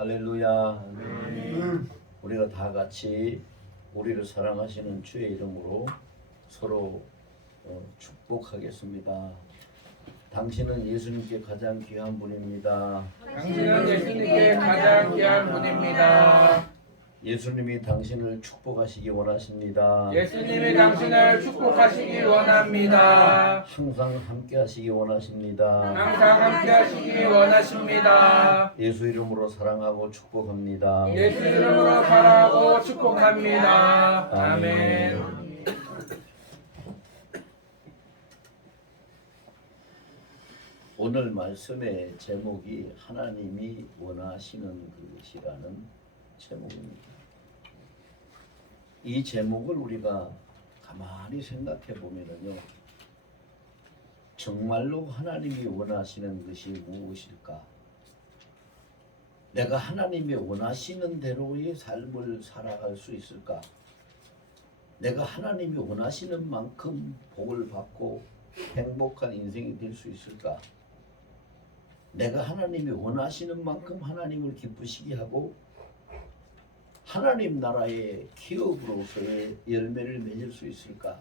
할렐루야. 우리가 다 같이 우리를 사랑하시는 주의 이름으로 서로 축복하겠습니다. 당신은 예수님께 가장 귀한 분입니다. 당신은 예수님께 가장 귀한 분입니다. 예수님이 당신을 축복하시기 원하십니다. 예수님이 당신을 축복하시기 원합니다. 항상 함께 하시기 원하십니다. 항상 함께 하시기 원하십니다. 예수 이름으로 사랑하고 축복합니다. 예수 이름으로 사랑하고 축복합니다. 아멘. 오늘 말씀의 제목이 하나님이 원하시는 것이라는 제목입니다. 이 제목을 우리가 가만히 생각해 보면요, 정말로 하나님이 원하시는 것이 무엇일까? 내가 하나님이 원하시는 대로의 삶을 살아갈 수 있을까? 내가 하나님이 원하시는 만큼 복을 받고 행복한 인생이 될 수 있을까? 내가 하나님이 원하시는 만큼 하나님을 기쁘시게 하고 하나님 나라의 기업으로서의 열매를 맺을 수 있을까?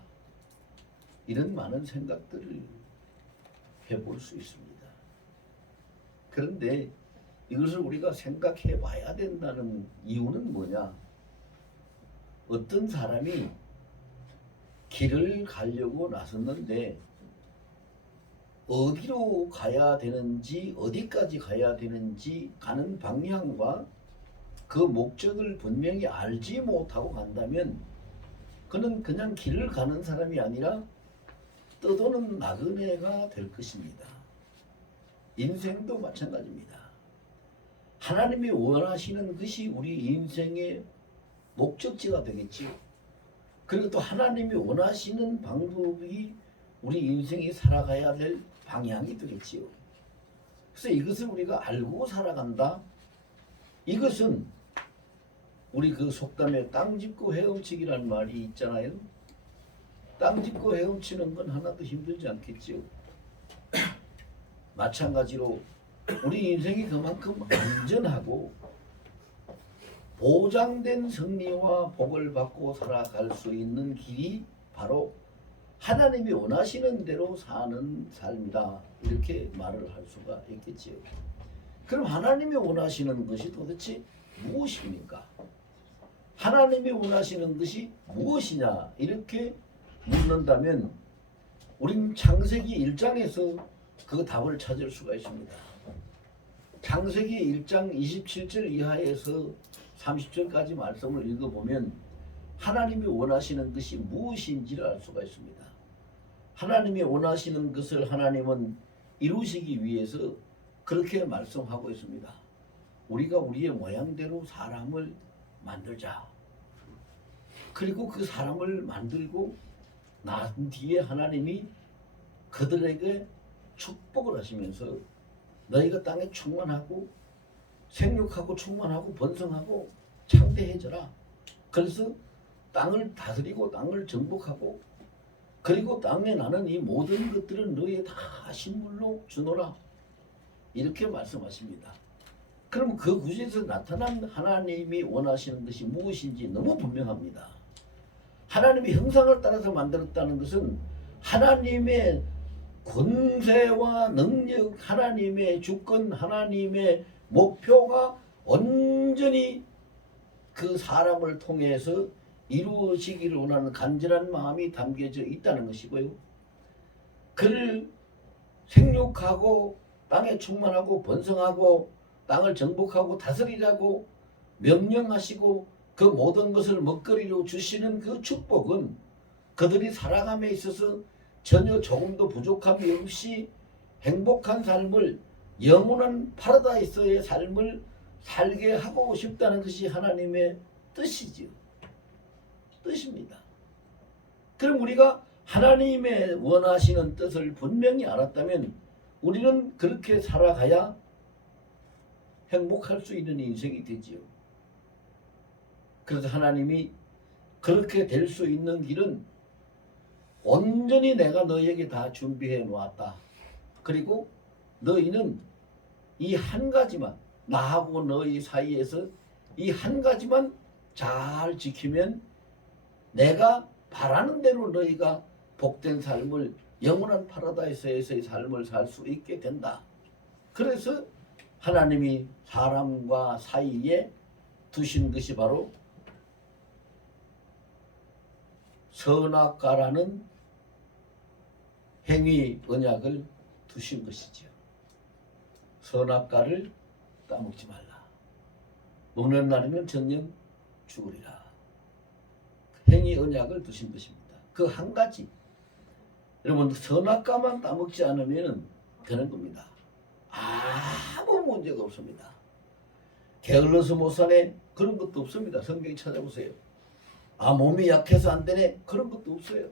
이런 많은 생각들을 해볼 수 있습니다. 그런데 이것을 우리가 생각해 봐야 된다는 이유는 뭐냐? 어떤 사람이 길을 가려고 나섰는데 어디로 가야 되는지, 어디까지 가야 되는지 가는 방향과 그 목적을 분명히 알지 못하고 간다면 그는 그냥 길을 가는 사람이 아니라 떠도는 나그네가 될 것입니다. 인생도 마찬가지입니다. 하나님이 원하시는 것이 우리 인생의 목적지가 되겠지요. 그리고 또 하나님이 원하시는 방법이 우리 인생이 살아가야 될 방향이 되겠지요. 그래서 이것을 우리가 알고 살아간다. 이것은 우리 그 속담에 땅 짚고 헤엄치기라는 말이 있잖아요. 땅 짚고 헤엄치는 건 하나도 힘들지 않겠지요. 마찬가지로 우리 인생이 그만큼 안전하고 보장된 승리와 복을 받고 살아갈 수 있는 길이 바로 하나님이 원하시는 대로 사는 삶이다. 이렇게 말을 할 수가 있겠지요. 그럼 하나님이 원하시는 것이 도대체 무엇입니까? 하나님이 원하시는 것이 무엇이냐? 이렇게 묻는다면 우리는 창세기 1장에서 그 답을 찾을 수가 있습니다. 창세기 1장 27절 이하에서 30절까지 말씀을 읽어보면 하나님이 원하시는 것이 무엇인지를 알 수가 있습니다. 하나님이 원하시는 것을 하나님은 이루시기 위해서 그렇게 말씀하고 있습니다. 우리가 우리의 모양대로 사람을 만들자. 그리고 그 사람을 만들고 난 뒤에 하나님이 그들에게 축복을 하시면서 너희가 땅에 충만하고 생육하고 충만하고 번성하고 창대해져라. 그래서 땅을 다스리고 땅을 정복하고 그리고 땅에 나는 이 모든 것들은 너희의 다 신물로 주노라. 이렇게 말씀하십니다. 그럼 그 구절에서 나타난 하나님이 원하시는 것이 무엇인지 너무 분명합니다. 하나님의 형상을 따라서 만들었다는 것은 하나님의 권세와 능력, 하나님의 주권, 하나님의 목표가 온전히 그 사람을 통해서 이루어지기를 원하는 간절한 마음이 담겨져 있다는 것이고요. 그를 생육하고 땅에 충만하고 번성하고 땅을 정복하고 다스리라고 명령하시고 그 모든 것을 먹거리로 주시는 그 축복은 그들이 살아감에 있어서 전혀 조금도 부족함이 없이 행복한 삶을, 영원한 파라다이스의 삶을 살게 하고 싶다는 것이 하나님의 뜻이지요. 뜻입니다. 그럼 우리가 하나님의 원하시는 뜻을 분명히 알았다면 우리는 그렇게 살아가야 행복할 수 있는 인생이 되지요. 그래서 하나님이 그렇게 될 수 있는 길은 온전히 내가 너에게 다 준비해 놓았다. 그리고 너희는 이 한 가지만, 나하고 너희 사이에서 이 한 가지만 잘 지키면 내가 바라는 대로 너희가 복된 삶을, 영원한 파라다이스에서의 삶을 살 수 있게 된다. 그래서 하나님이 사람과 사이에 두신 것이 바로 선악과라는 행위 언약을 두신 것이지요. 선악과를 따먹지 말라. 먹는 날이면 정녕 죽으리라. 행위 언약을 두신 것입니다. 그 한 가지. 여러분, 선악과만 따먹지 않으면 되는 겁니다. 아무 문제가 없습니다. 게을러서 못 사네? 그런 것도 없습니다. 성경 찾아보세요. 몸이 약해서 안 되네? 그런 것도 없어요.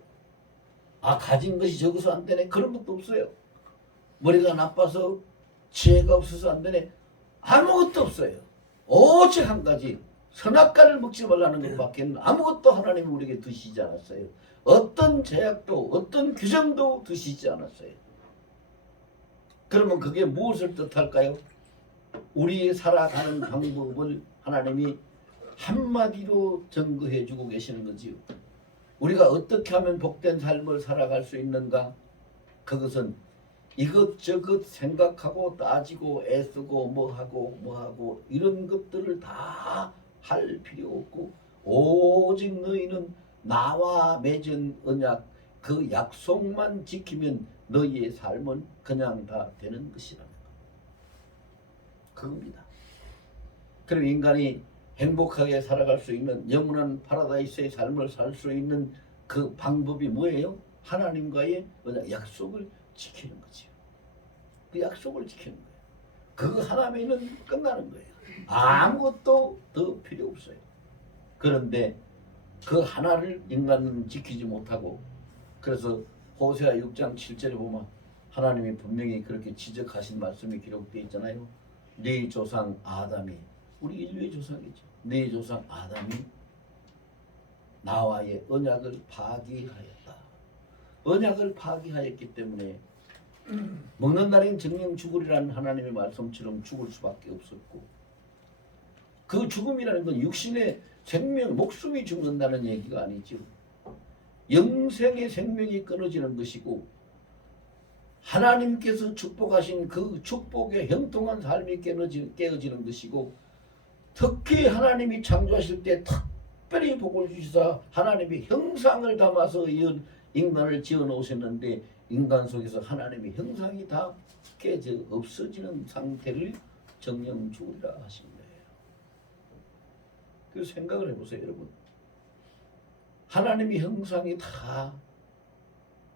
가진 것이 적어서 안 되네? 그런 것도 없어요. 머리가 나빠서 지혜가 없어서 안 되네? 아무것도 없어요. 오직 한 가지, 선악과를 먹지 말라는 것밖에 아무것도 하나님이 우리에게 두시지 않았어요. 어떤 제약도 어떤 규정도 두시지 않았어요. 그러면 그게 무엇을 뜻할까요? 우리의 살아가는 방법을 하나님이 한마디로 증거해 주고 계시는 거지요. 우리가 어떻게 하면 복된 삶을 살아갈 수 있는가? 그것은 이것저것 생각하고 따지고 애쓰고 뭐하고 이런 것들을 다 할 필요 없고, 오직 너희는 나와 맺은 언약, 그 약속만 지키면 너희의 삶은 그냥 다 되는 것이라는 것. 그겁니다. 그럼 인간이 행복하게 살아갈 수 있는 영원한 파라다이스의 삶을 살 수 있는 그 방법이 뭐예요? 하나님과의 약속을 지키는 거죠. 그 약속을 지키는 거예요. 그거 하나면은 끝나는 거예요. 아무것도 더 필요 없어요. 그런데 그 하나를 인간은 지키지 못하고, 그래서 호세아 6장 7절에 보면 하나님이 분명히 그렇게 지적하신 말씀이 기록되어 있잖아요. 네 조상 아담이, 우리 인류의 조상이죠. 네 조상 아담이 나와의 언약을 파기하였다. 언약을 파기하였기 때문에 먹는 날엔 정녕 죽으리라는 하나님의 말씀처럼 죽을 수밖에 없었고, 그 죽음이라는 건 육신의 생명, 목숨이 죽는다는 얘기가 아니죠. 영생의 생명이 끊어지는 것이고, 하나님께서 축복하신 그 축복의 형통한 삶이 깨어지는 것이고, 특히 하나님이 창조하실 때 특별히 복을 주시사 하나님의 형상을 담아서 인간을 지어 놓으셨는데, 인간 속에서 하나님의 형상이 다 깨져 없어지는 상태를 정녕 죽으리라 하신 거예요. 그래서 생각을 해보세요, 여러분. 하나님의 형상이 다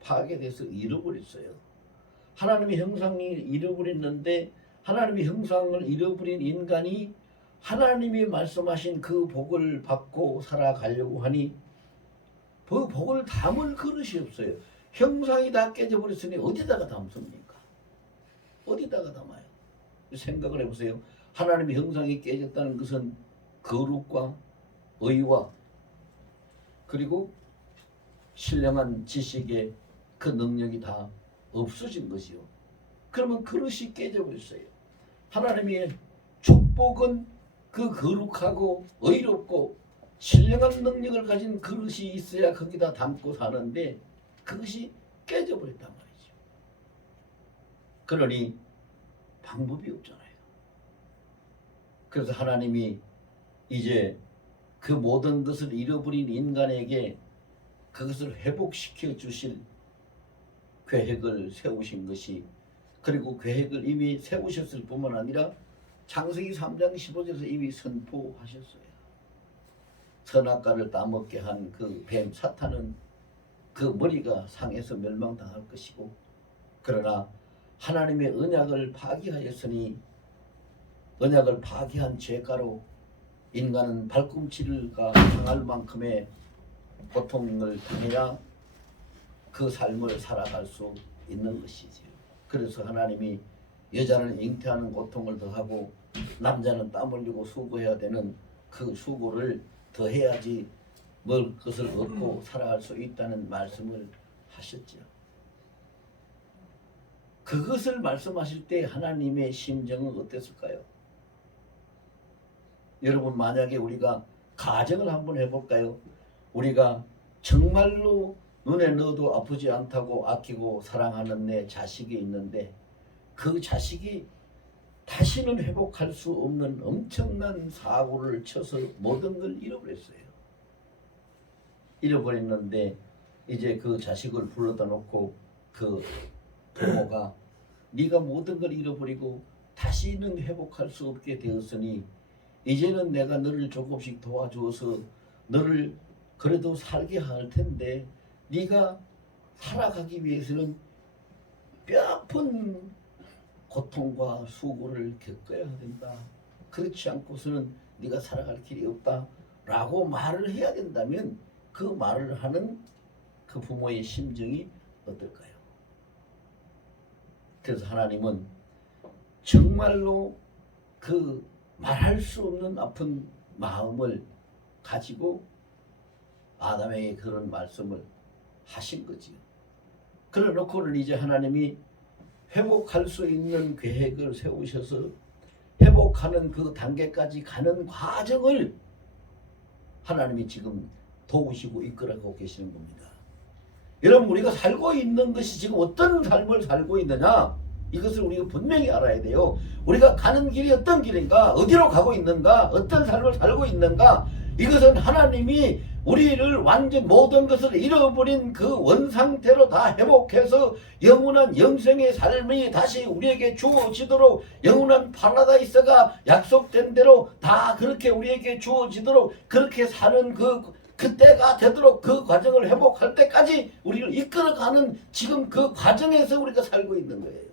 파괴돼서 잃어버렸어요. 하나님의 형상이 잃어버렸는데, 하나님의 형상을 잃어버린 인간이 하나님이 말씀하신 그 복을 받고 살아가려고 하니 그 복을 담을 그릇이 없어요. 형상이 다 깨져버렸으니 어디다가 담습니까? 어디다가 담아요? 생각을 해보세요. 하나님의 형상이 깨졌다는 것은 거룩과 의와 그리고 신령한 지식의 그 능력이 다 없어진 것이요. 그러면 그릇이 깨져버렸어요. 하나님의 축복은 그 거룩하고 의롭고 신령한 능력을 가진 그릇이 있어야 거기다 담고 사는데, 그것이 깨져버렸단 말이죠. 그러니 방법이 없잖아요. 그래서 하나님이 이제 그 모든 것을 잃어버린 인간에게 그것을 회복시켜 주실 계획을 세우신 것이, 그리고 계획을 이미 세우셨을 뿐만 아니라 창세기 3장 15절에서 이미 선포하셨어요. 선악과를 따먹게 한 그 뱀 사탄은 그 머리가 상해서 멸망당할 것이고, 그러나 하나님의 언약을 파기하였으니 언약을 파기한 죄가로 인간은 발꿈치가 당할 만큼의 고통을 당해야 그 삶을 살아갈 수 있는 것이지요. 그래서 하나님이 여자는 잉태하는 고통을 더하고 남자는 땀 흘리고 수고해야 되는 그 수고를 더해야지 먹을 것을 얻고 살아갈 수 있다는 말씀을 하셨죠. 그것을 말씀하실 때 하나님의 심정은 어땠을까요? 여러분 만약에 우리가 가정을 한번 해볼까요? 우리가 정말로 눈에 넣어도 아프지 않다고 아끼고 사랑하는 내 자식이 있는데 그 자식이 다시는 회복할 수 없는 엄청난 사고를 쳐서 모든 걸 잃어버렸어요. 잃어버렸는데 이제 그 자식을 불러다 놓고 그 부모가 네가 모든 걸 잃어버리고 다시는 회복할 수 없게 되었으니 이제는 내가 너를 조금씩 도와주어서 너를 그래도 살게 할 텐데 네가 살아가기 위해서는 뼈아픈 고통과 수고를 겪어야 된다. 그렇지 않고서는 네가 살아갈 길이 없다 라고 말을 해야 된다면 그 말을 하는 그 부모의 심정이 어떨까요? 그래서 하나님은 정말로 그 말할 수 없는 아픈 마음을 가지고 아담에게 그런 말씀을 하신 거지요. 그래 놓고는 이제 하나님이 회복할 수 있는 계획을 세우셔서 회복하는 그 단계까지 가는 과정을 하나님이 지금 도우시고 이끌어가고 계시는 겁니다. 여러분 우리가 살고 있는 것이 지금 어떤 삶을 살고 있느냐 이것을 우리가 분명히 알아야 돼요. 우리가 가는 길이 어떤 길인가, 어디로 가고 있는가, 어떤 삶을 살고 있는가, 이것은 하나님이 우리를 완전 모든 것을 잃어버린 그 원상태로 다 회복해서 영원한 영생의 삶이 다시 우리에게 주어지도록 영원한 파라다이스가 약속된 대로 다 그렇게 우리에게 주어지도록 그렇게 사는 그때가 되도록 그 과정을 회복할 때까지 우리를 이끌어가는 지금 그 과정에서 우리가 살고 있는 거예요.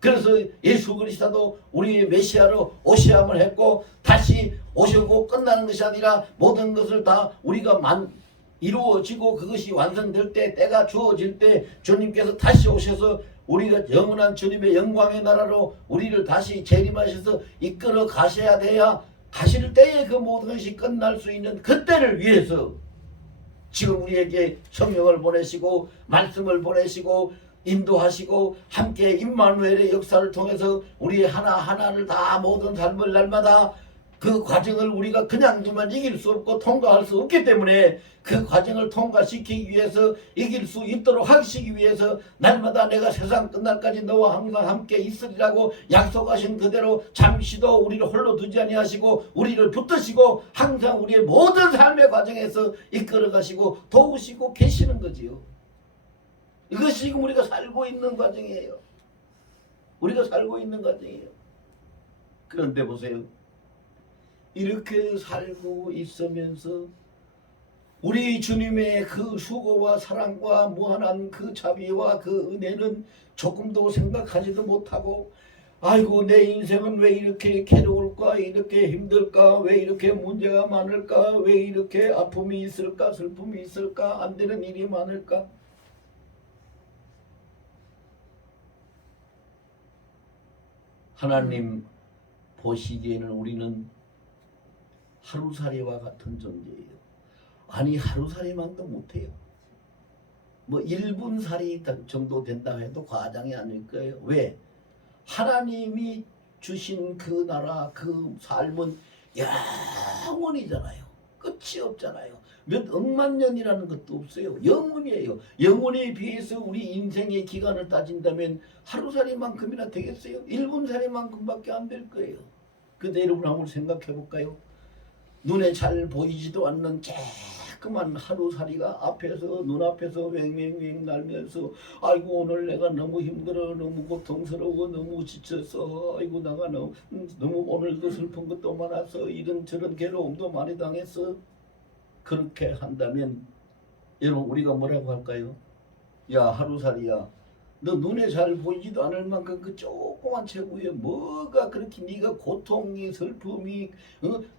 그래서 예수 그리스도도 우리의 메시아로 오시함을 했고 다시 오시고 끝나는 것이 아니라 모든 것을 다 우리가 이루어지고 그것이 완성될 때 때가 주어질 때 주님께서 다시 오셔서 우리가 영원한 주님의 영광의 나라로 우리를 다시 재림하셔서 이끌어 가셔야 돼야 가실 때에 그 모든 것이 끝날 수 있는 그때를 위해서 지금 우리에게 성령을 보내시고 말씀을 보내시고 인도하시고 함께 임마누엘의 역사를 통해서 우리 하나하나를 다 모든 삶을 날마다 그 과정을 우리가 그냥 두면 이길 수 없고 통과할 수 없기 때문에 그 과정을 통과시키기 위해서 이길 수 있도록 하시기 위해서 날마다 내가 세상 끝날까지 너와 항상 함께 있으리라고 약속하신 그대로 잠시도 우리를 홀로 두지 아니하시고 우리를 붙드시고 항상 우리의 모든 삶의 과정에서 이끌어 가시고 도우시고 계시는 거지요. 이것이 지금 우리가 살고 있는 과정이에요. 우리가 살고 있는 과정이에요. 그런데 보세요. 이렇게 살고 있으면서 우리 주님의 그 수고와 사랑과 무한한 그 자비와 그 은혜는 조금도 생각하지도 못하고 아이고 내 인생은 왜 이렇게 괴로울까, 이렇게 힘들까, 왜 이렇게 문제가 많을까, 왜 이렇게 아픔이 있을까, 슬픔이 있을까, 안 되는 일이 많을까. 하나님 보시기에는 우리는 하루살이와 같은 존재예요. 아니 하루살이만도 못해요. 뭐 1분 살이 정도 된다 해도 과장이 아닐 거예요. 왜? 하나님이 주신 그 나라 그 삶은 영원이잖아요. 끝이 없잖아요. 몇 억만 년이라는 것도 없어요. 영원이에요. 영원에 비해서 우리 인생의 기간을 따진다면 하루살이만큼이나 되겠어요? 1분살이만큼밖에 안 될 거예요. 근데 여러분 한번 생각해 볼까요? 눈에 잘 보이지도 않는 조그만 하루살이가 앞에서 눈앞에서 왱왱왱 날면서 아이고 오늘 내가 너무 힘들어, 너무 고통스러워, 너무 지쳤어, 아이고 내가 너무 오늘도 슬픈 것도 많아서 이런저런 괴로움도 많이 당했어. 그렇게 한다면 여러분 우리가 뭐라고 할까요? 야 하루살이야, 너 눈에 잘 보이지도 않을 만큼 그 조그만 체구에 뭐가 그렇게 네가 고통이 슬픔이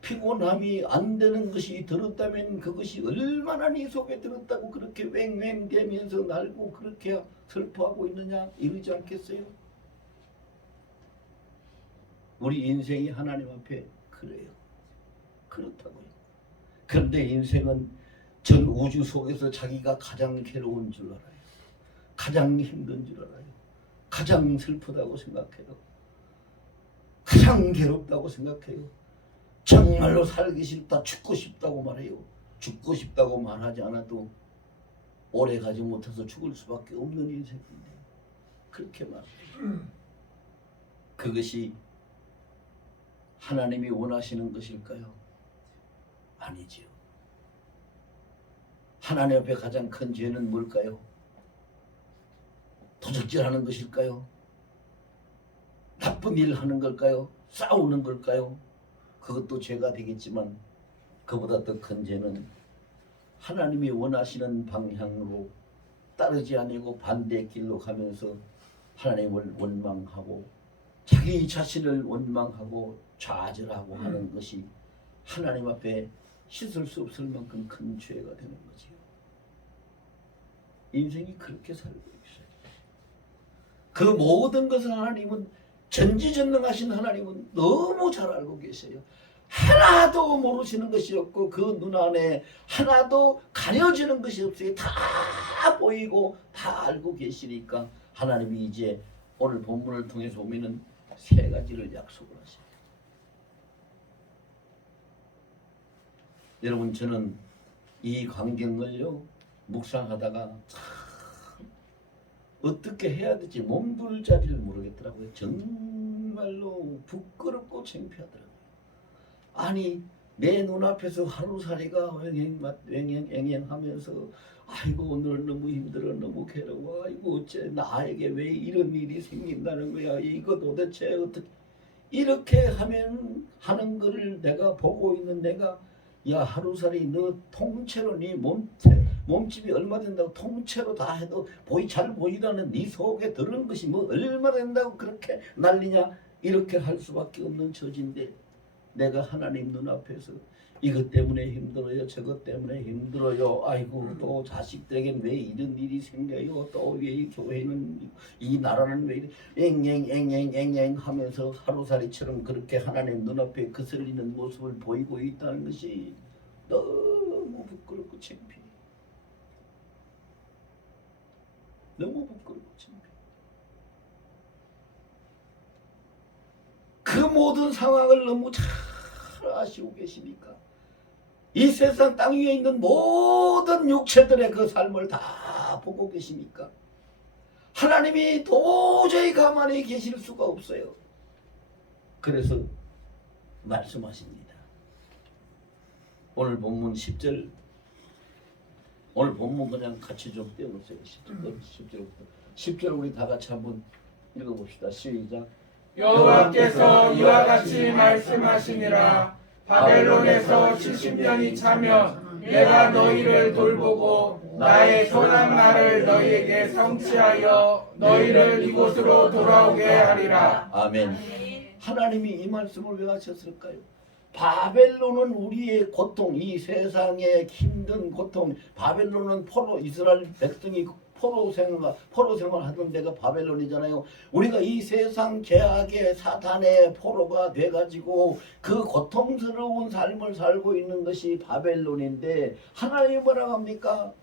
피곤함이 안 되는 것이 들었다면 그것이 얼마나 네 속에 들었다고 그렇게 왱왱대면서 날고 그렇게 슬퍼하고 있느냐 이러지 않겠어요? 우리 인생이 하나님 앞에 그래요. 그렇다고요. 그런데 인생은 전 우주 속에서 자기가 가장 괴로운 줄 알아요. 가장 힘든 줄 알아요. 가장 슬프다고 생각해요. 가장 괴롭다고 생각해요. 정말로 살기 싫다, 죽고 싶다고 말해요. 죽고 싶다고 말하지 않아도 오래 가지 못해서 죽을 수밖에 없는 인생인데 그렇게 말해요. 그것이 하나님이 원하시는 것일까요? 아니지요. 하나님 앞에 가장 큰 죄는 뭘까요? 도적질하는 것일까요? 나쁜 일 하는 걸까요? 싸우는 걸까요? 그것도 죄가 되겠지만 그보다 더 큰 죄는 하나님이 원하시는 방향으로 따르지 아니고 반대 길로 가면서 하나님을 원망하고 자기 자신을 원망하고 좌절하고 하는 것이 하나님 앞에 씻을 수 없을 만큼 큰 죄가 되는 거지요. 인생이 그렇게 살고 있어요. 그 모든 것을 하나님은 전지전능하신 하나님은 너무 잘 알고 계세요. 하나도 모르시는 것이 없고 그 눈 안에 하나도 가려지는 것이 없어요. 다 보이고 다 알고 계시니까 하나님이 이제 오늘 본문을 통해서 보면은 세 가지를 약속을 하셔요. 여러분, 저는 이 광경을요 묵상하다가 참 어떻게 해야 될지 몸둘 자리를 모르겠더라고요. 정말로 부끄럽고 창피하더라고요. 아니 내 눈앞에서 하루살이가 앵앵하면서 아이고 오늘 너무 힘들어, 너무 괴로워, 아이고 어째 나에게 왜 이런 일이 생긴다는 거야, 이거 도대체 어떻게 이렇게 하는 거를 내가 보고 있는 내가 야 하루살이 너 통째로 네 몸집이 얼마 된다고 통째로 다 해도 잘 보이다는 네 속에 들은 것이 뭐 얼마 된다고 그렇게 난리냐, 이렇게 할 수밖에 없는 처지인데 내가 하나님 눈앞에서 이것 때문에 힘들어요, 저것 때문에 힘들어요, 아이고 또 자식들에겐 왜 이런 일이 생겨요, 또 왜 이 교회는 이 나라는 왜 이래 앵앵 하면서 하루살이처럼 그렇게 하나님 눈앞에 거슬리는 모습을 보이고 있다는 것이 너무 부끄럽고 창피해. 너무 부끄럽고 창피해. 그 모든 상황을 너무 잘 아시고 계시니까 이 세상 땅 위에 있는 모든 육체들의 그 삶을 다 보고 계시니까 하나님이 도저히 가만히 계실 수가 없어요. 그래서 말씀하십니다. 오늘 본문 10절, 오늘 본문 그냥 같이 좀 떼어놓으세요. 10절 우리 다 같이 한번 읽어봅시다. 시작. 여호와께서 이와 같이 말씀하시니라. 바벨론에서 70년이 차면 내가 너희를 돌보고 나의 선한 말을 너희에게 성취하여 너희를 이곳으로 돌아오게 하리라. 아멘. 하나님이 이 말씀을 왜 하셨을까요? 바벨론은 우리의 고통, 이 세상의 힘든 고통, 바벨론은 이스라엘 백성이 포로 생활하던 데가 바벨론이잖아요. 우리가 이 세상 죄악의 사탄의 포로가 돼가지고 그 고통스러운 삶을 살고 있는 것이 바벨론인데 하나님이 뭐라고 합니까?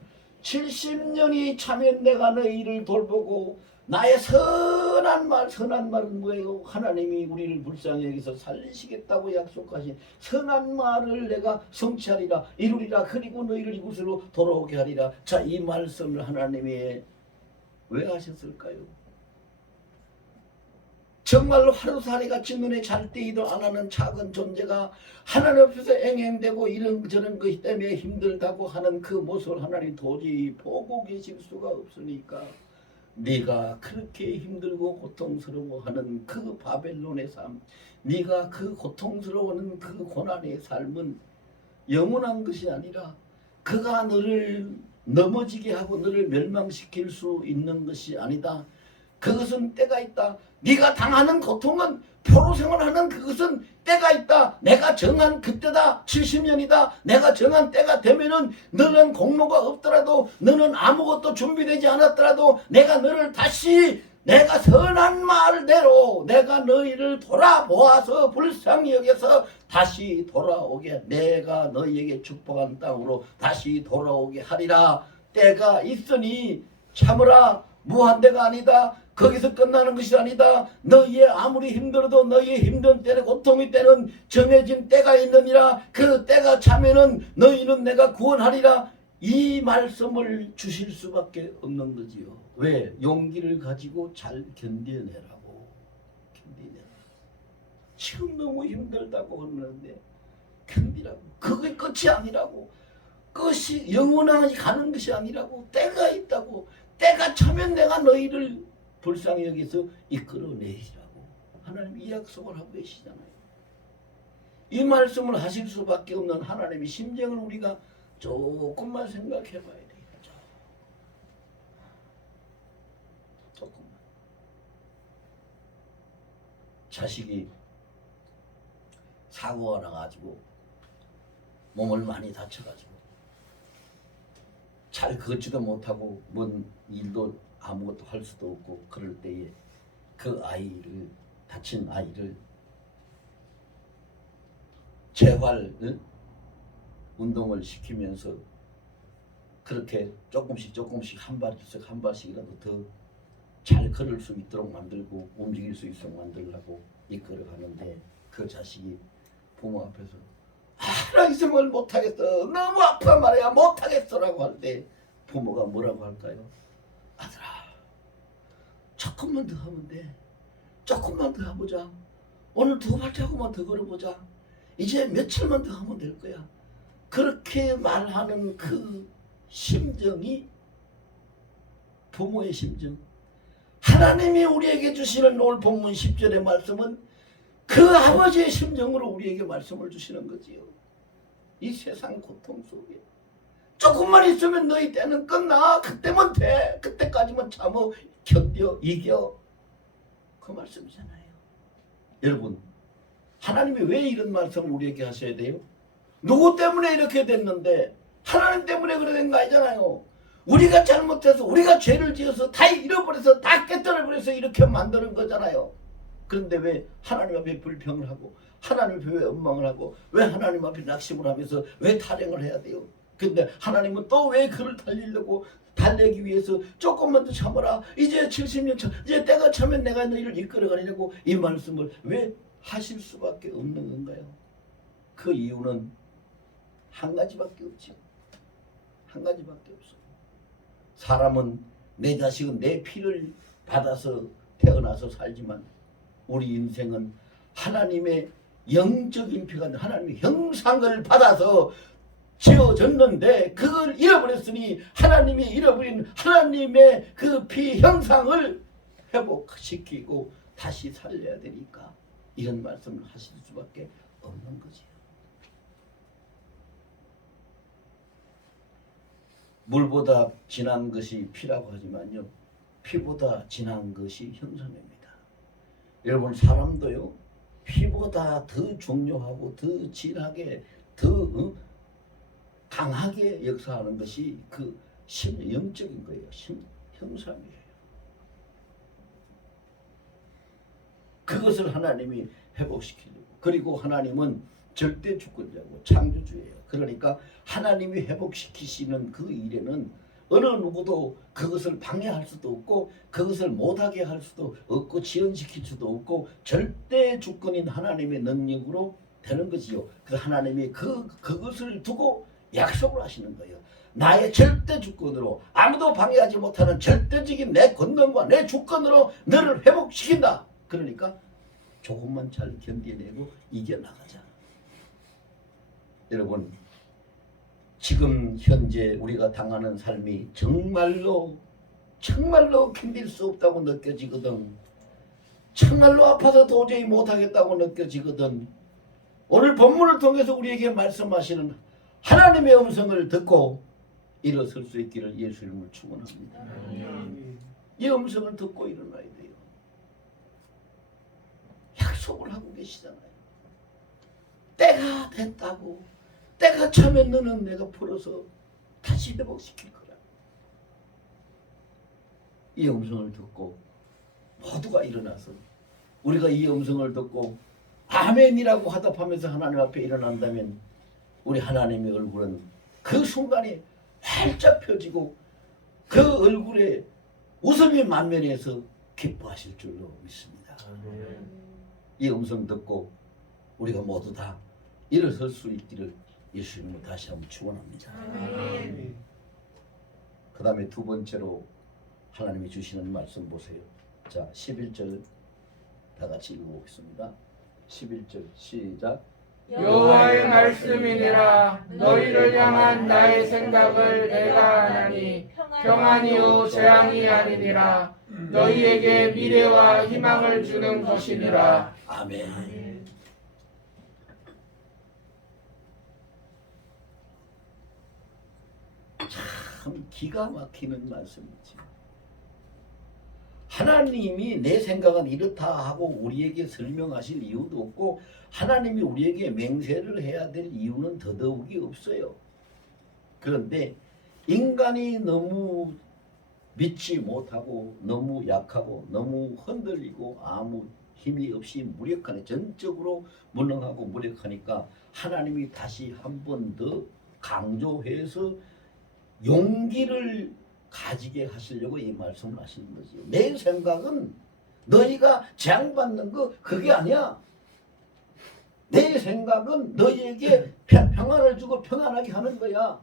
70년이 차면 내가 너희를 돌보고 나의 선한 말은 뭐예요? 하나님이 우리를 불쌍히 여기서 살리시겠다고 약속하신 선한 말을 내가 성취하리라, 이루리라, 그리고 너희를 이곳으로 돌아오게 하리라. 자, 이 말씀을 하나님이 왜 하셨을까요? 정말로 하루살이같이 눈에 잘 띄지도 안 하는 작은 존재가 하나님 앞에서 앵앵대고 이런저런 것 때문에 힘들다고 하는 그 모습을 하나님 도저히 보고 계실 수가 없으니까 네가 그렇게 힘들고 고통스러워하는 그 바벨론의 삶, 네가 그 고통스러워하는 그 고난의 삶은 영원한 것이 아니라 그가 너를 넘어지게 하고 너를 멸망시킬 수 있는 것이 아니다. 그것은 때가 있다. 네가 당하는 고통은 포로 생활하는 그것은 때가 있다. 내가 정한 그때다. 70년이다. 내가 정한 때가 되면은 너는 공로가 없더라도, 너는 아무것도 준비되지 않았더라도 내가 너를 다시 내가 선한 말대로 내가 너희를 돌아보아서 불쌍히 여겨서 다시 돌아오게, 내가 너희에게 축복한 땅으로 다시 돌아오게 하리라. 때가 있으니 참으라. 무한대가 아니다. 거기서 끝나는 것이 아니다. 너희의 아무리 힘들어도 너희의 힘든 때는 고통의 때는 정해진 때가 있느니라. 그 때가 차면은 너희는 내가 구원하리라. 이 말씀을 주실 수밖에 없는 거지요. 왜? 용기를 가지고 잘 견뎌내라고. 견뎌내라. 지금 너무 힘들다고 하는데 견디라고. 그게 끝이 아니라고. 그것이 영원하게 가는 것이 아니라고. 때가 있다고. 때가 차면 내가 너희를 불쌍히 여기서 이끌어내시라고 하나님이 이 약속을 하고 계시잖아요. 이 말씀을 하실 수밖에 없는 하나님의 심정을 우리가 조금만 생각해 봐야 되겠죠. 조금만. 자식이 사고가 나가지고 몸을 많이 다쳐가지고 잘 걷지도 못하고 뭔 일도 아무것도 할 수도 없고 그럴 때에 그 아이를 다친 아이를 재활 운동을 시키면서 그렇게 조금씩 한 발씩이라도 더 잘 걸을 수 있도록 만들고 움직일 수 있도록 만들려고 이끌어 가는데 그 자식이 부모 앞에서 나 이 생활 못하겠어. 너무 아파 말이야. 못하겠어라고 할 때 부모가 뭐라고 할까요? 아들아, 조금만 더 하면 돼. 조금만 더 해보자. 오늘 2발자국만 더 걸어보자. 이제 며칠만 더 하면 될 거야. 그렇게 말하는 그 심정이 부모의 심정. 하나님이 우리에게 주시는 오늘 본문 10절의 말씀은 그 아버지의 심정으로 우리에게 말씀을 주시는 거지요. 이 세상 고통 속에 조금만 있으면 너희 때는 끝나. 그때면 돼. 그때까지만 참어 견뎌 이겨. 그 말씀이잖아요. 여러분, 하나님이 왜 이런 말씀을 우리에게 하셔야 돼요? 누구 때문에 이렇게 됐는데 하나님 때문에 그래 된 거 아니잖아요. 우리가 잘못해서 우리가 죄를 지어서 다 잃어버려서 다 깨뜨려버려서 이렇게 만드는 거잖아요. 그런데 왜 하나님 앞에 불평을 하고 하나님 앞에 왜 원망을 하고 왜 하나님 앞에 낙심을 하면서 왜 타령을 해야 돼요? 근데 하나님은 또 왜 그를 달래기 위해서 조금만 더 참아라. 이제 70년 차 이제 때가 차면 내가 너희를 이끌어가려고 이 말씀을 왜 하실 수밖에 없는 건가요? 그 이유는 한 가지밖에 없죠. 한 가지밖에 없어요. 사람은 내 자식은 내 피를 받아서 태어나서 살지만 우리 인생은 하나님의 영적인 피가 하나님의 형상을 받아서 지어졌는데 그걸 잃어버렸으니 하나님이 잃어버린 하나님의 그 피 형상을 회복시키고 다시 살려야 되니까 이런 말씀을 하실 수밖에 없는 거지. 물보다 진한 것이 피라고 하지만요, 피보다 진한 것이 형상입니다. 여러분, 사람도요 피보다 더 중요하고 더 진하게 더 강하게 역사하는 것이 그 영적인 거예요. 형상이에요. 그것을 하나님이 회복시키려고. 그리고 하나님은 절대 주권자고 창조주예요. 그러니까 하나님이 회복시키시는 그 일에는 어느 누구도 그것을 방해할 수도 없고 그것을 못하게 할 수도 없고 지연시킬 수도 없고 절대 주권인 하나님의 능력으로 되는 거지요. 그 하나님이 그것을 두고 약속을 하시는 거예요. 나의 절대 주권으로 아무도 방해하지 못하는 절대적인 내 권능과 내 주권으로 너를 회복시킨다. 그러니까 조금만 잘 견뎌내고 이겨나가자. 여러분, 지금 현재 우리가 당하는 삶이 정말로 견딜 수 없다고 느껴지거든. 정말로 아파서 도저히 못하겠다고 느껴지거든. 오늘 본문을 통해서 우리에게 말씀하시는 하나님의 음성을 듣고 일어설 수 있기를 예수님을 축원합니다. 이 음성을 듣고 일어나야 돼요. 약속을 하고 계시잖아요. 때가 됐다고. 때가 차면 너는 내가 풀어서 다시 회복시킬 거라. 이 음성을 듣고 모두가 일어나서 우리가 이 음성을 듣고 아멘이라고 화답하면서 하나님 앞에 일어난다면 우리 하나님의 얼굴은 그 순간에 활짝 펴지고 그 얼굴에 웃음이 만면에서 기뻐하실 줄로 믿습니다. 이 음성 듣고 우리가 모두 다 일어설 수 있기를 예수님을 다시 한번 축원합니다. 그 다음에 두 번째로 하나님이 주시는 말씀 보세요. 자, 11절 다 같이 읽어보겠습니다. 11절 시작. 여호와의 말씀이니라. 너희를 향한 나의 생각을 내가 아나니 평안이요 재앙이 아니니라. 너희에게 미래와 희망을 주는 것이니라. 아멘. 참 기가 막히는 말씀이지. 하나님이 내 생각은 이렇다 하고 우리에게 설명하실 이유도 없고 하나님이 우리에게 맹세를 해야 될 이유는 더더욱이 없어요. 그런데 인간이 너무 믿지 못하고 너무 약하고 너무 흔들리고 아무 힘이 없이 무력하네, 전적으로 무능하고 무력하니까 하나님이 다시 한 번 더 강조해서 용기를 가지게 하시려고 이 말씀을 하시는 거지요. 내 생각은 너희가 재앙받는 거 그게 아니야. 내 생각은 너희에게 평안을 주고 평안하게 하는 거야.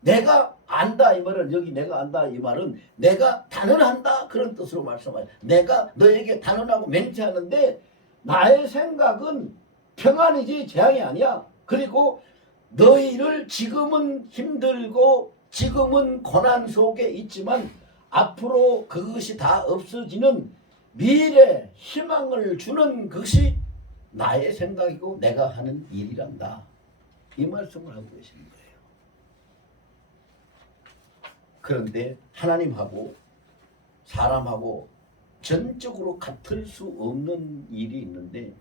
내가 안다 이 말은, 여기 내가 안다 이 말은 내가 단언한다 그런 뜻으로 말씀하죠. 내가 너에게 단언하고 맹세하는데 나의 생각은 평안이지 재앙이 아니야. 그리고 너희를 지금은 힘들고 지금은 고난 속에 있지만 앞으로 그것이 다 없어지는 미래 희망을 주는 것이 나의 생각이고 내가 하는 일이란다. 이 말씀을 하고 계시는 거예요. 그런데 하나님하고 사람하고 전적으로 같을 수 없는 일이 있는데,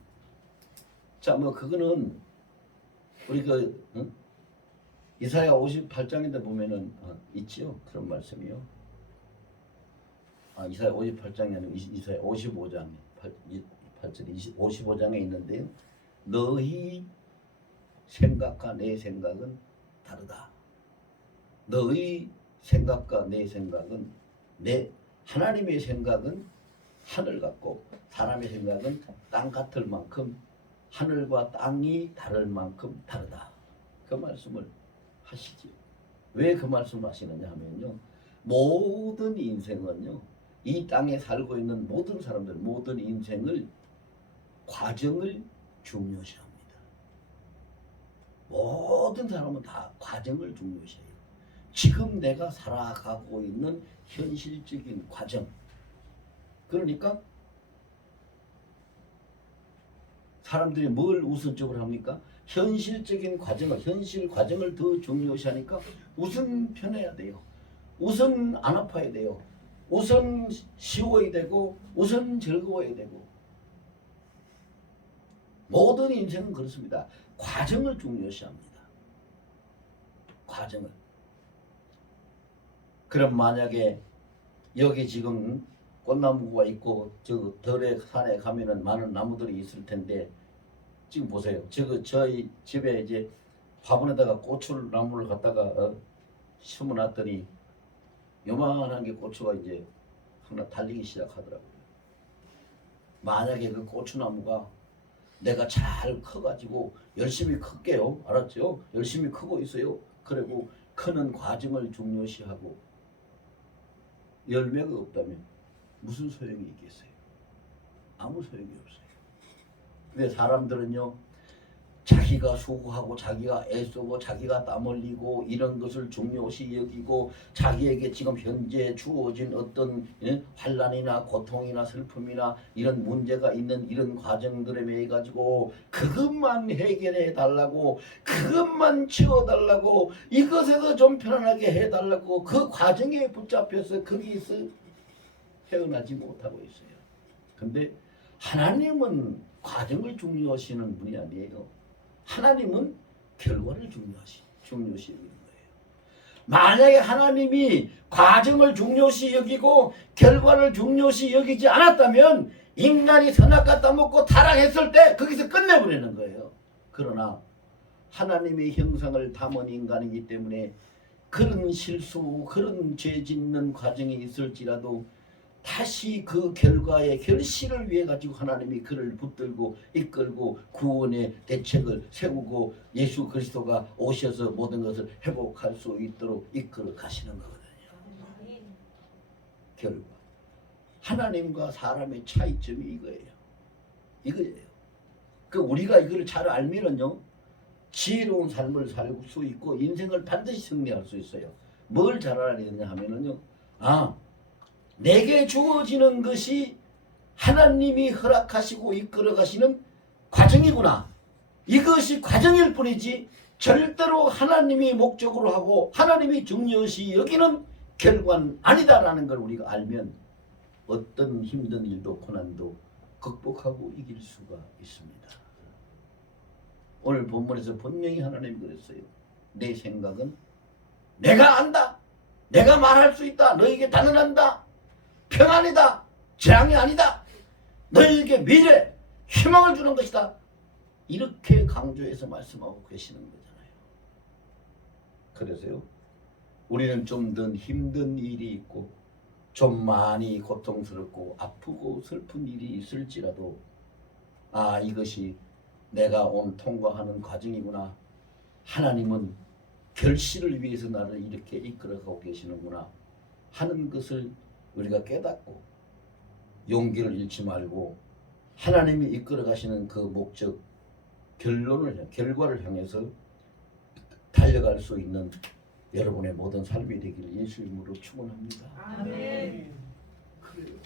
자, 뭐 그거는 우리 이사야 58장인데 보면은 있지요. 그런 말씀이요. 이사야 58장이 아니고 이사야 55장 8절 55장에 있는데요. 너희 생각과 내 생각은 다르다. 너희 생각과 내 생각은 하나님의 생각은 하늘 같고 사람의 생각은 땅 같을 만큼 하늘과 땅이 다를 만큼 다르다. 그 말씀을 하시지요. 왜 그 말씀을 하시느냐 하면요. 모든 인생은요. 이 땅에 살고 있는 모든 사람들 모든 인생을 과정을 중요시합니다. 모든 사람은 다 과정을 중요시해요. 지금 내가 살아가고 있는 현실적인 과정. 그러니까 사람들이 뭘 우선적으로 합니까? 현실적인 과정을, 현실 과정을 더 중요시하니까 우선 편해야 돼요. 우선 안 아파야 돼요. 우선 쉬워야 되고 우선 즐거워야 되고. 모든 인생은 그렇습니다. 과정을 중요시합니다. 과정을. 그럼 만약에 여기 지금 꽃나무가 있고 저 덜의 산에 가면은 많은 나무들이 있을 텐데 지금 보세요. 저희 집에 이제 화분에다가 고추나무를 갖다가 심어놨더니 요만한 게 고추가 이제 하나 달리기 시작하더라고요. 만약에 그 고추나무가 내가 잘 커가지고 열심히 클게요. 알았죠? 열심히 크고 있어요. 그리고 크는 과정을 중요시하고 열매가 없다면 무슨 소용이 있겠어요? 아무 소용이 없어요. 근데 사람들은요, 자기가 수고하고 자기가 애쓰고 자기가 땀 흘리고 이런 것을 중요시 여기고 자기에게 지금 현재 주어진 어떤 환난이나 고통이나 슬픔이나 이런 문제가 있는 이런 과정들에 매여 가지고 그것만 해결해 달라고, 그것만 치워달라고, 이것에서 좀 편안하게 해달라고 그 과정에 붙잡혀서 거기서 헤어나지 못하고 있어요. 근데 하나님은 과정을 중요하시는 분이 아니에요. 하나님은 결과를 중요시 여기는 거예요. 만약에 하나님이 과정을 중요시 여기고 결과를 중요시 여기지 않았다면 인간이 선악과 따먹고 타락했을 때 거기서 끝내버리는 거예요. 그러나 하나님의 형상을 담은 인간이기 때문에 그런 실수, 그런 죄 짓는 과정이 있을지라도 다시 그 결과의 결실을 위해 가지고 하나님이 그를 붙들고 이끌고 구원의 대책을 세우고 예수 그리스도가 오셔서 모든 것을 회복할 수 있도록 이끌어 가시는 거거든요. 결과. 하나님과 사람의 차이점이 이거예요. 그 우리가 이걸 잘 알면은요, 지혜로운 삶을 살 수 있고 인생을 반드시 승리할 수 있어요. 뭘 잘 알아야 되냐 하면은요, 내게 주어지는 것이 하나님이 허락하시고 이끌어 가시는 과정이구나. 이것이 과정일 뿐이지 절대로 하나님이 목적으로 하고 하나님이 중요시 여기는 결과는 아니다라는 걸 우리가 알면 어떤 힘든 일도 고난도 극복하고 이길 수가 있습니다. 오늘 본문에서 분명히 하나님이 그랬어요. 내 생각은 내가 안다. 내가 말할 수 있다. 너에게 단언한다. 평안이다. 재앙이 아니다. 너에게 미래, 희망을 주는 것이다. 이렇게 강조해서 말씀하고 계시는 거잖아요. 그래서요, 우리는 좀 더 힘든 일이 있고 좀 많이 고통스럽고 아프고 슬픈 일이 있을지라도 이것이 내가 오늘 통과하는 과정이구나. 하나님은 결실을 위해서 나를 이렇게 이끌어가고 계시는구나 하는 것을 우리가 깨닫고 용기를 잃지 말고 하나님이 이끌어 가시는 그 목적, 결과를 향해서 달려갈 수 있는 여러분의 모든 삶이 되기를 예수 이름으로 축원합니다. 아멘. 그래요.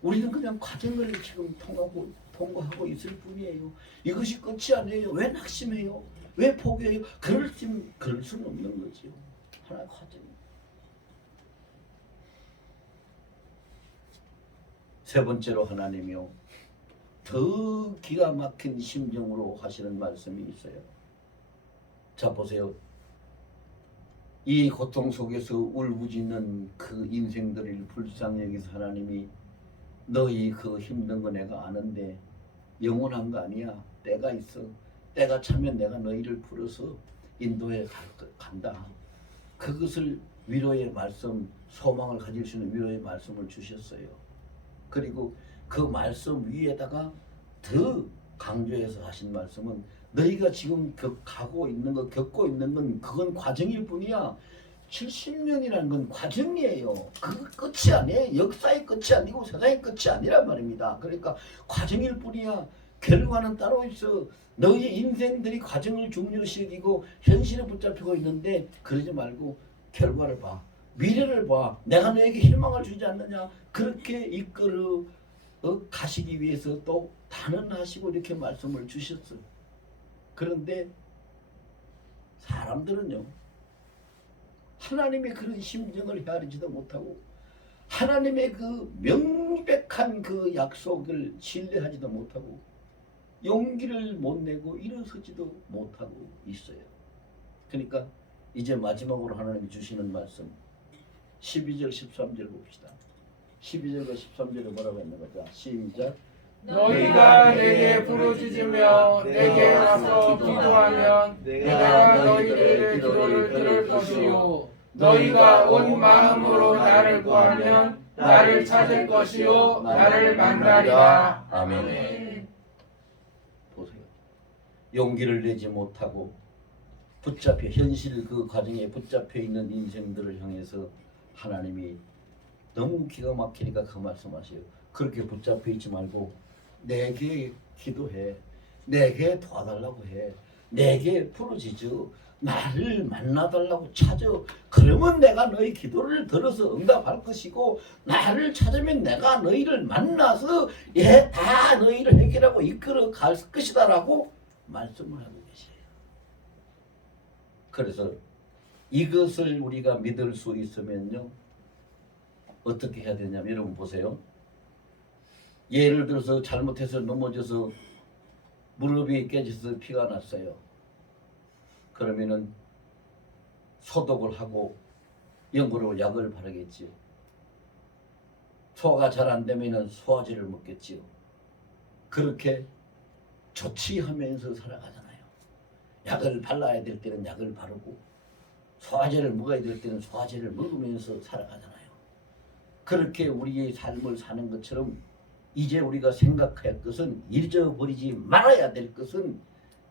우리는 그냥 과정을 지금 통과하고 있을 뿐이에요. 이것이 끝이 아니에요. 왜 낙심해요? 왜 포기해요? 그럴 수는 없는 거지요. 하나의 과정이에요. 세 번째로 하나님이요, 더 기가 막힌 심정으로 하시는 말씀이 있어요. 자 보세요. 이 고통 속에서 울부짖는 그 인생들을 불쌍히 여기서 하나님이 너희 그 힘든 거 내가 아는데 영원한 거 아니야. 때가 있어. 때가 차면 내가 너희를 풀어서 인도에 간다. 그것을 위로의 말씀, 소망을 가질 수 있는 위로의 말씀을 주셨어요. 그리고 그 말씀 위에다가 더 강조해서 하신 말씀은 너희가 지금 겪고 있는 건 그건 과정일 뿐이야. 70년이라는 건 과정이에요. 그 끝이 아니에요. 역사의 끝이 아니고 세상의 끝이 아니란 말입니다. 그러니까 과정일 뿐이야. 결과는 따로 있어. 너희 인생들이 과정을 중요시 여기고 현실에 붙잡히고 있는데 그러지 말고 결과를 봐. 미래를 봐. 내가 너에게 희망을 주지 않느냐. 그렇게 이끌어 가시기 위해서 또 단언하시고 이렇게 말씀을 주셨어요. 그런데 사람들은요, 하나님의 그런 심정을 헤아리지도 못하고 하나님의 그 명백한 그 약속을 신뢰하지도 못하고 용기를 못 내고 일어서지도 못하고 있어요. 그러니까 이제 마지막으로 하나님이 주시는 말씀 12절 13절 봅시다. 12절과 13절에 뭐라고 했는 거죠? 시작. 너희가 내게 부르짖으며 내게 와서 기도하면 내가 너희들의 기도를 들을 것이요 너희가 온 마음으로 나를 구하면 나를 찾을 것이요 나를 만나리라. 아멘. 보세요. 용기를 내지 못하고 현실 그 과정에 붙잡혀 있는 인생들을 향해서 하나님이 너무 기가 막히니까 그 말씀하세요. 그렇게 붙잡혀 있지 말고 내게 기도해. 내게 도와달라고 해. 내게 부르짖어. 나를 만나달라고 찾아. 그러면 내가 너희 기도를 들어서 응답할 것이고 나를 찾으면 내가 너희를 만나서 다 너희를 해결하고 이끌어 갈 것이다 라고 말씀을 하고 계세요. 그래서 이것을 우리가 믿을 수 있으면요, 어떻게 해야 되냐면 여러분 보세요. 예를 들어서 잘못해서 넘어져서 무릎이 깨져서 피가 났어요. 그러면은 소독을 하고 연고로 약을 바르겠지요. 소화가 잘 안 되면은 소화제를 먹겠지요. 그렇게 조치하면서 살아가잖아요. 약을 발라야 될 때는 약을 바르고 소화제를 먹어야 될 때는 소화제를 먹으면서 살아가잖아요. 그렇게 우리의 삶을 사는 것처럼 이제 우리가 생각할 것은, 잊어버리지 말아야 될 것은,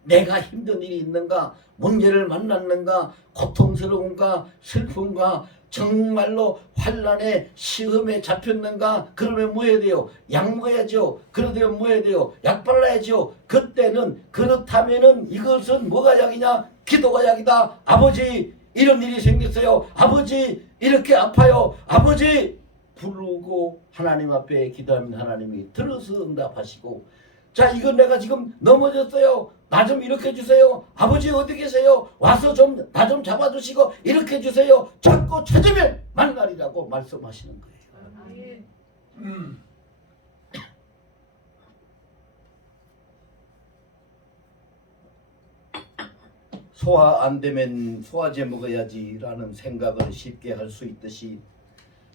내가 힘든 일이 있는가, 문제를 만났는가, 고통스러운가, 슬픈가, 정말로 환난에 시험에 잡혔는가. 그러면 뭐 해야 돼요? 약 먹어야죠. 그러면 뭐 해야 돼요? 약 발라야죠. 그때는, 그렇다면은 이것은 뭐가 약이냐? 기도가 약이다. 아버지 이런 일이 생겼어요. 아버지 이렇게 아파요. 아버지 부르고 하나님 앞에 기도하면 하나님이 들어서 응답하시고, 자 이건 내가 지금 넘어졌어요. 나 좀 이렇게 해주세요. 아버지 어디 계세요? 와서 좀 나 좀 잡아주시고 이렇게 해주세요. 자꾸 찾으면 만날이라고 말씀하시는 거예요. 소화 안 되면 소화제 먹어야지라는 생각을 쉽게 할 수 있듯이,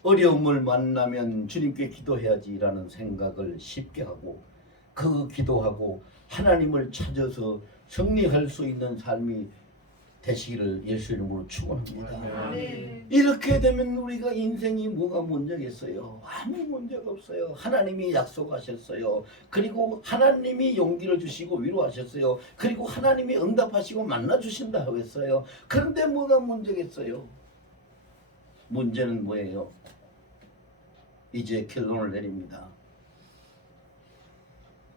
어려움을 만나면 주님께 기도해야지라는 생각을 쉽게 하고, 그 기도하고 하나님을 찾아서 승리할 수 있는 삶이 되시기를 예수 이름으로 축원합니다. 이렇게 되면 우리가 인생이 뭐가 문제겠어요? 아무 문제가 없어요. 하나님이 약속하셨어요. 그리고 하나님이 용기를 주시고 위로하셨어요. 그리고 하나님이 응답하시고 만나주신다고 했어요. 그런데 뭐가 문제겠어요? 문제는 뭐예요? 이제 결론을 내립니다.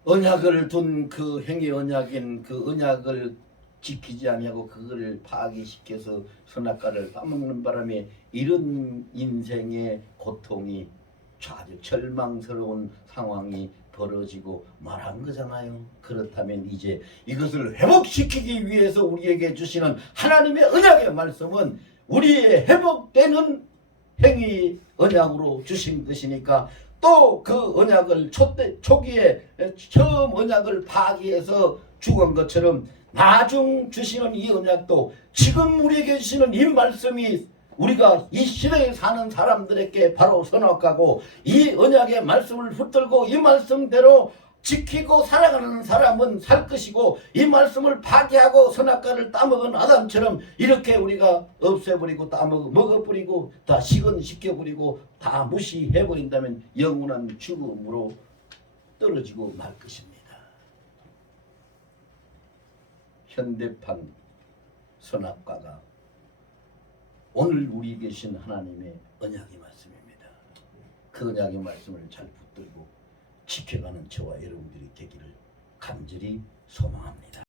언약을 둔 그 행위 언약인 그 언약을 지키지 아니하고 그거를 파기시켜서 선악과를 따먹는 바람에 이런 인생의 고통이, 절망스러운 상황이 벌어지고 말한 거잖아요. 그렇다면 이제 이것을 회복시키기 위해서 우리에게 주시는 하나님의 언약의 말씀은 우리의 회복되는 행위 언약으로 주신 것이니까, 또 그 언약을 초기에 처음 언약을 파기해서 죽은 것처럼 나중 주시는 이 언약도 지금 우리에게 주시는 이 말씀이 우리가 이 시대에 사는 사람들에게 바로 선악과고, 이 언약의 말씀을 붙들고 이 말씀대로 지키고 살아가는 사람은 살 것이고, 이 말씀을 파괴하고 선악과를 따먹은 아담처럼 이렇게 우리가 없애버리고 먹어버리고 다 시건시켜버리고 다 무시해버린다면 영원한 죽음으로 떨어지고 말 것입니다. 현대판 선악과가 오늘 우리 계신 하나님의 언약의 말씀입니다. 그 언약의 말씀을 잘 붙들고 지켜가는 저와 여러분들이 되기를 간절히 소망합니다.